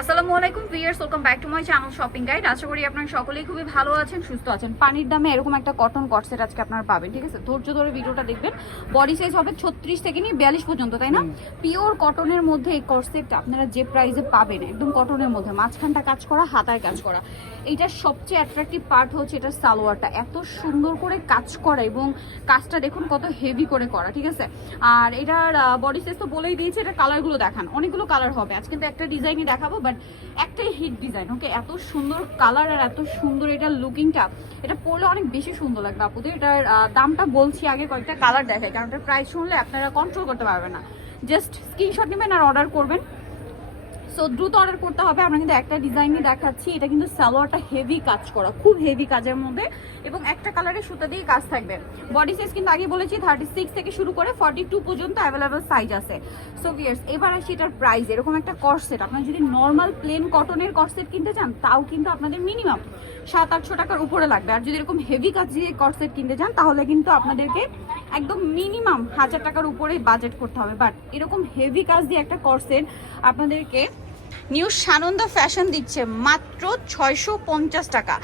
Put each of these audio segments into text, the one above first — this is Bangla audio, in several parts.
আসসালামু আলাইকুম viewers, welcome back to my channel shopping guide. আশা করি আপনারা সকলেই খুবই ভালো আছেন, সুস্থ আছেন। পানির দামে এরকম একটা কটন কটসেট আজকে আপনারা পাবেন, ঠিক আছে? ধৈর্য ধরে ভিডিওটা দেখবেন। বডি সাইজ হবে 36 থেকে নিয়ে 42 পর্যন্ত, তাই না? পিওর কটনের মধ্যে এই কটসেটটা আপনারা যে প্রাইসে পাবেন, একদম কটনের মধ্যে, মাঝখানটা কাজ করা, হাতায় কাজ করা। এইটার সবচেয়ে অ্যাট্রাকটিভ পার্ট হচ্ছে এটার সালোয়ারটা এত সুন্দর করে কাজ করা এবং কাজটা দেখুন কত হেভি করে করা, ঠিক আছে? আর এটার বডি সাইজ তো বলেই দিয়েছে। এটা কালারগুলো দেখান, অনেকগুলো কালার হবে আজ, কিন্তু একটা ডিজাইনই দেখাবো, বাট একটাই হিট ডিজাইন। ওকে, এত সুন্দর কালার আর এত সুন্দর এটার লুকিংটা, এটা পরলে অনেক বেশি সুন্দর লাগবে আপুদের। এটার দামটা বলছি, আগে কয়েকটা কালার দেখাই, কারণ এটার প্রাইস শুনলে আপনারা কন্ট্রোল করতে পারবেন না। জাস্ট স্ক্রিনশট নেবেন আর অর্ডার করবেন। সো দ্রুত অর্ডার করতে হবে। আমরা কিন্তু একটা ডিজাইনই দেখাচ্ছি। এটা কিন্তু সালোয়ারটা হেভি কাজ করা, খুব হেভি কাজের মধ্যে, এবং একটা কালারের সুতা দিয়ে কাজ থাকবে। বডি সাইজ কিন্তু আগে বলেছি 36 থেকে শুরু করে 42 পর্যন্ত অ্যাভেলেবল সাইজ আছে। সো ভিউয়ার্স, এবার আসি এটার প্রাইস। এরকম একটা কর্সেট আপনারা যদি নর্মাল প্লেন কটনের কর্সেট কিনতে চান, তাও কিন্তু আপনাদের মিনিমাম 700-800 টাকার উপরে লাগবে। আর যদি এরকম হেভি কাজ দিয়ে কর্সেট কিনতে চান, তাহলে কিন্তু আপনাদেরকে একদম মিনিমাম 1000 টাকার উপরে বাজেট করতে হবে। বাট এরকম হেভি কাজ দিয়ে একটা কর্সেট আপনাদেরকে নিউ সানন্দা ফ্যাশন দিচ্ছে মাত্র 650 টাকা।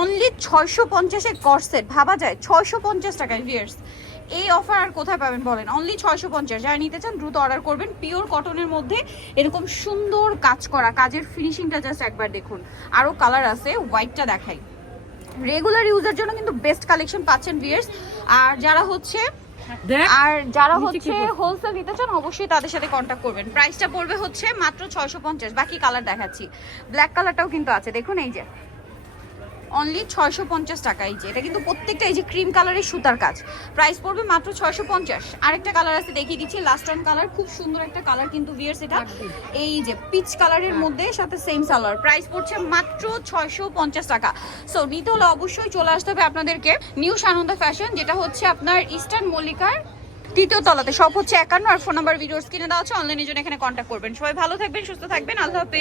অনলি 650-এ কর্সেট, ভাবা যায়? 650 টাকায় ভিউয়ার্স, এই অফার আর কোথায় পাবেন বলেন? অনলি 650। যারা নিতে চান দ্রুত অর্ডার করবেন। পিওর কটনের মধ্যে এরকম সুন্দর কাজ করা, কাজের ফিনিশিংটা জাস্ট একবার দেখুন। আরও কালার আছে, হোয়াইটটা দেখাই। রেগুলার ইউজের জন্য কিন্তু বেস্ট কালেকশন পাচ্ছেন ভিউয়ার্স। আর যারা হচ্ছে হোলসেল নিতে চান, অবশ্যই তাদের সাথে কন্ট্যাক্ট করবেন। প্রাইসটা পড়বে হচ্ছে মাত্র 650। বাকি কালার দেখাচ্ছি, ব্ল্যাক কালারটাও কিন্তু আছে, দেখুন এই যে অনলি 650 টাকা। এই যে এটা কিন্তু প্রত্যেকটা এই যে ক্রিম কালারের সুতার কাজ, প্রাইস পড়বে মাত্র 650। আরেকটা কালার আছে, দেখিয়ে দিচ্ছি, লাস্ট অন কালার, খুব সুন্দর একটা কালার কিন্তু ভিউয়ার্স। এটা এই যে পিচ কালারের মধ্যে সাথে সেম সালোয়ার, প্রাইস পড়ছে মাত্র 650 টাকা। সো নিতে হলে অবশ্যই চলে আসতে হবে আপনাদেরকে নিউ সানন্দা ফ্যাশন, যেটা হচ্ছে আপনার ইস্টার্ন মল্লিকার 3য় তলাতে। সব হচ্ছে 51 আর ফোন নাম্বার ভিডিওস কিনে দেওয়া হচ্ছে। অনলাইনের জন্য এখানে কন্ট্যাক্ট করবেন। সবাই ভালো থাকবেন, সুস্থ থাকবেন, আল্লাহ হাফেজ।